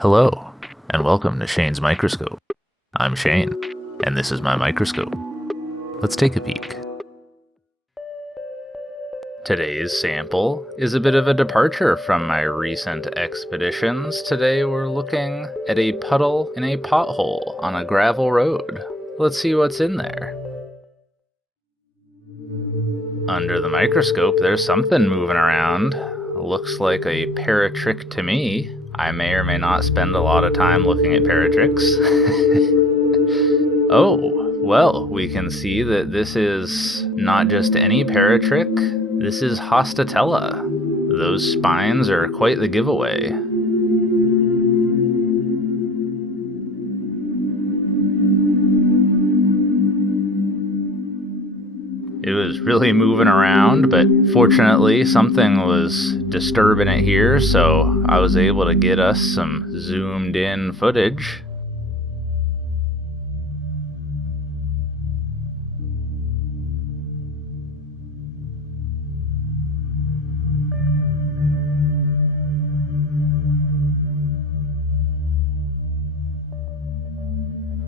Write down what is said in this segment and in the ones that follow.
Hello, and welcome to Shane's Microscope. I'm Shane, and this is my microscope. Let's take a peek. Today's sample is a bit of a departure from my recent expeditions. Today we're looking at a puddle in a pothole on a gravel road. Let's see what's in there. Under the microscope, there's something moving around. Looks like a paratrick to me. I may or may not spend a lot of time looking at paratricks. Oh, well, we can see that this is not just any paratrick. This is Hostatella. Those spines are quite the giveaway. It was really moving around, but fortunately something was disturbing it here, so I was able to get us some zoomed in footage.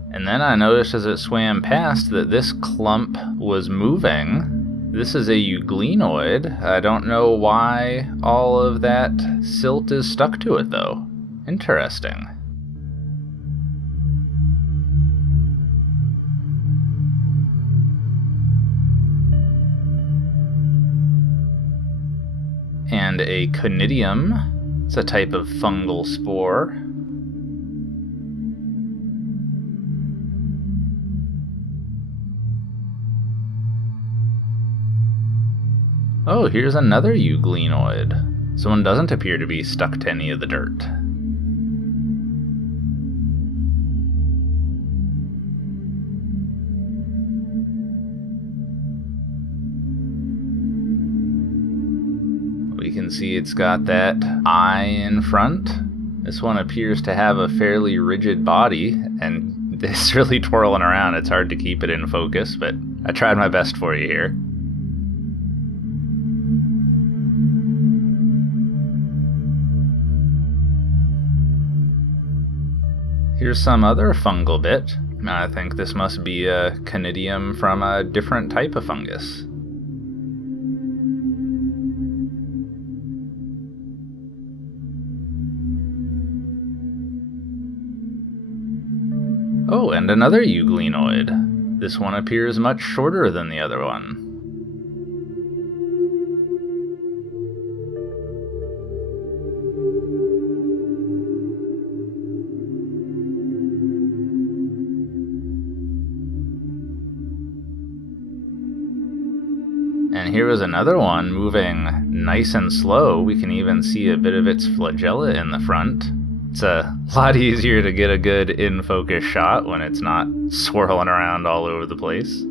And then I noticed as it swam past that this clump was moving. This is a euglenoid. I don't know why all of that silt is stuck to it though. Interesting. And a conidium. It's a type of fungal spore. Oh, here's another euglenoid. This one doesn't appear to be stuck to any of the dirt. We can see it's got that eye in front. This one appears to have a fairly rigid body, and it's really twirling around. It's hard to keep it in focus, but I tried my best for you here. Here's some other fungal bit. I think this must be a conidium from a different type of fungus. Oh, and another euglenoid. This one appears much shorter than the other one. And here is another one moving nice and slow. We can even see a bit of its flagella in the front. It's a lot easier to get a good in-focus shot when it's not swirling around all over the place.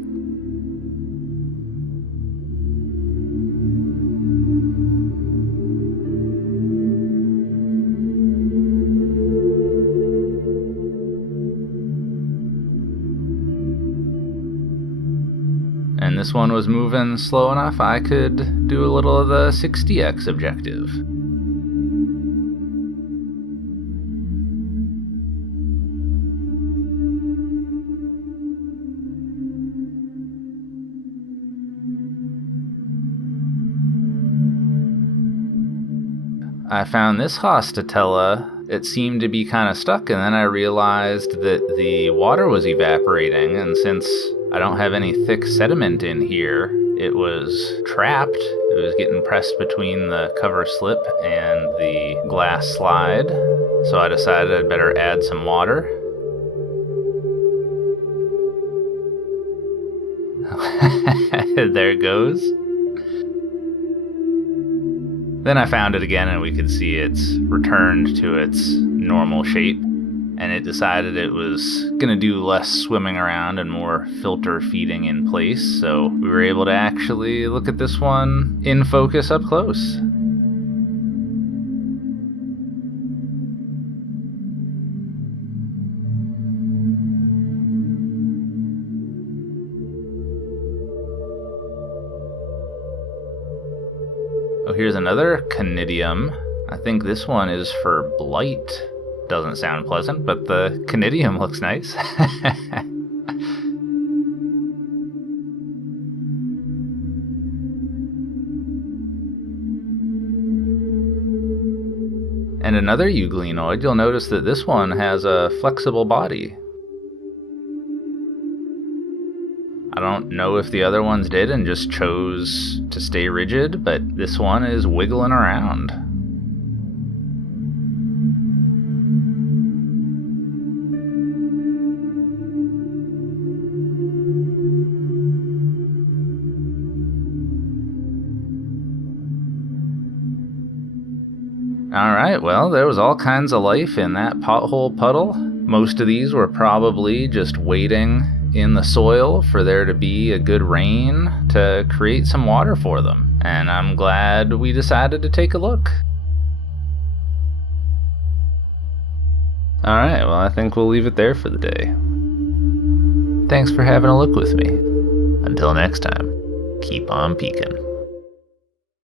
And this one was moving slow enough I could do a little of the 60x objective. I found this Hostatella. It seemed to be kind of stuck, and then I realized that the water was evaporating, and since I don't have any thick sediment in here, it was trapped. It was getting pressed between the cover slip and the glass slide, so I decided I'd better add some water. There it goes. Then I found it again and we could see it's returned to its normal shape, and it decided it was going to do less swimming around and more filter feeding in place, so we were able to actually look at this one in focus up close. Oh, here's another conidium. I think this one is for blight. doesn't sound pleasant, but the conidium looks nice. And another euglenoid, you'll notice that this one has a flexible body. I don't know if the other ones did and just chose to stay rigid, but this one is wiggling around. Alright, well, there was all kinds of life in that pothole puddle. Most of these were probably just waiting in the soil for there to be a good rain to create some water for them. And I'm glad we decided to take a look. Alright, well, I think we'll leave it there for the day. Thanks for having a look with me. Until next time, keep on peeking.